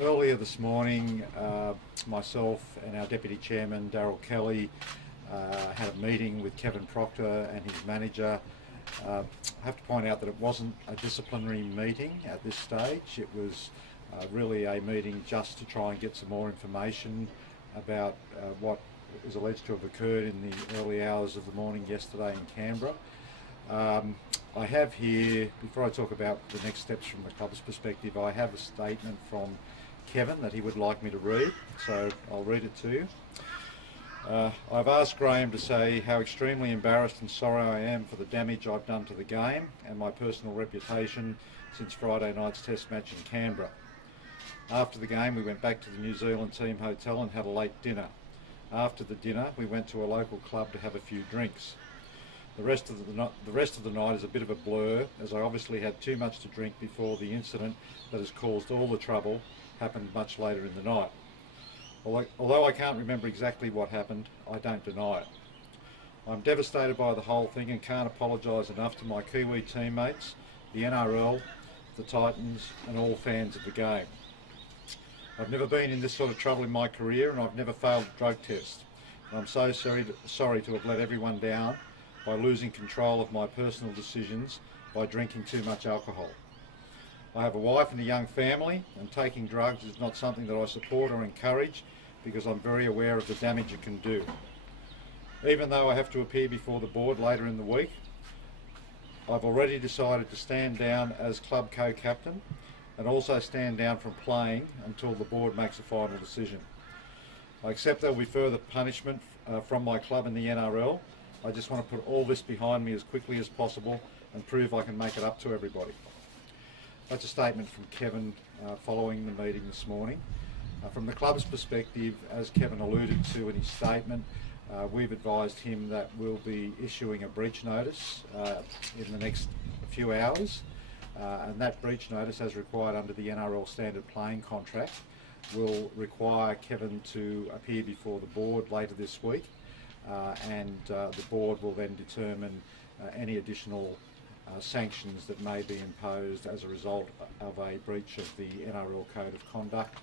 Earlier this morning, myself and our Deputy Chairman, Darryl Kelly, had a meeting with Kevin Proctor and his manager. I have to point out that it wasn't a disciplinary meeting at this stage. It was really a meeting just to try and get some more information about what is alleged to have occurred in the early hours of the morning yesterday in Canberra. I have here, before I talk about the next steps from the club's perspective, I have a statement from Kevin that he would like me to read, so I'll read it to you. I've asked Graham to say how extremely embarrassed and sorry I am for the damage I've done to the game and my personal reputation since Friday night's test match in Canberra. After the game we went back to the New Zealand team hotel and had a late dinner. After the dinner we went to a local club to have a few drinks. The rest of the night is a bit of a blur, as I obviously had too much to drink before the incident that has caused all the trouble happened much later in the night. Although I can't remember exactly what happened, I don't deny it. I'm devastated by the whole thing and can't apologise enough to my Kiwi teammates, the NRL, the Titans and all fans of the game. I've never been in this sort of trouble in my career and I've never failed a drug test. And I'm so sorry to have let everyone down by losing control of my personal decisions by drinking too much alcohol. I have a wife and a young family, and taking drugs is not something that I support or encourage because I'm very aware of the damage it can do. Even though I have to appear before the board later in the week, I've already decided to stand down as club co-captain and also stand down from playing until the board makes a final decision. I accept there will be further punishment from my club in the NRL. I just want to put all this behind me as quickly as possible and prove I can make it up to everybody. That's a statement from Kevin following the meeting this morning. From the club's perspective, as Kevin alluded to in his statement, we've advised him that we'll be issuing a breach notice in the next few hours, and that breach notice, as required under the NRL standard playing contract, will require Kevin to appear before the board later this week. And the board will then determine any additional sanctions that may be imposed as a result of a breach of the NRL Code of Conduct.